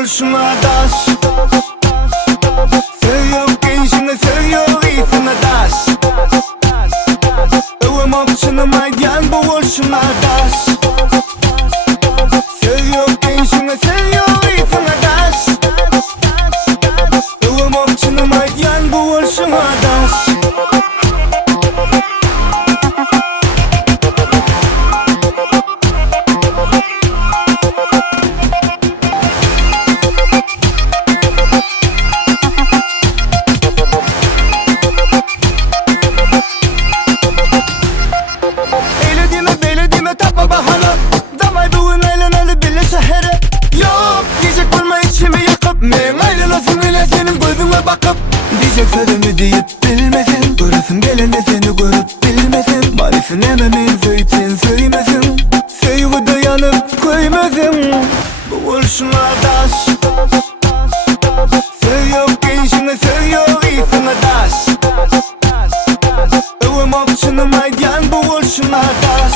olsun adaş. Seviyor gençine seviyor iyisin adaş. Övmokçunu maydiyan bu olsun adaş. Seviyor gençine seviyor iyisin adaş. Övmokçunu maydiyan bu olsun adaş. Tapma bahana, damay bugün aylanali bile şehre. Yok, diyecek olma içimi yakıp men aylanasın ile senin gözüme bakıp. Diyecek sözümü deyip bilmesin, görürsün gelene seni görüp bilmesin. Marifin ememin zeytin söylemesin, sevgi dayanıp koymasın. Bu olsun adaş. Seviyor gençine seviyor iyisin adaş. Övmokçunu maydiyan bu olsun adaş.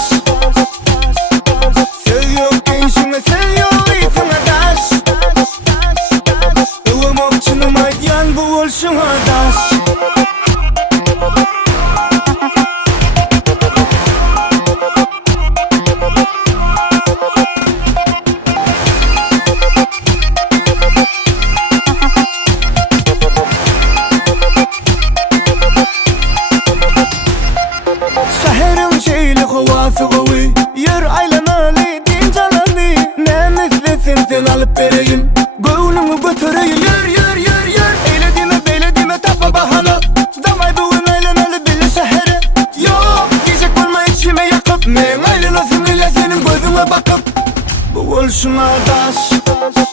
Seviyor gençine seviyor iyisin adaş. Övmokçunu maydiyan bu olsun adaş. Şehrin şeyli havası kovi, yer aylanalı din cananı. Ne mislesin sen alıp vereyim, gönlümü götüreyim. Yer eyle deme tapma bahana, damay bugün aylanalı bile şehre. Yok diyecek olma içime yakıp men aylanasın ile senin gözüme bakıp. Bu olsun adaş.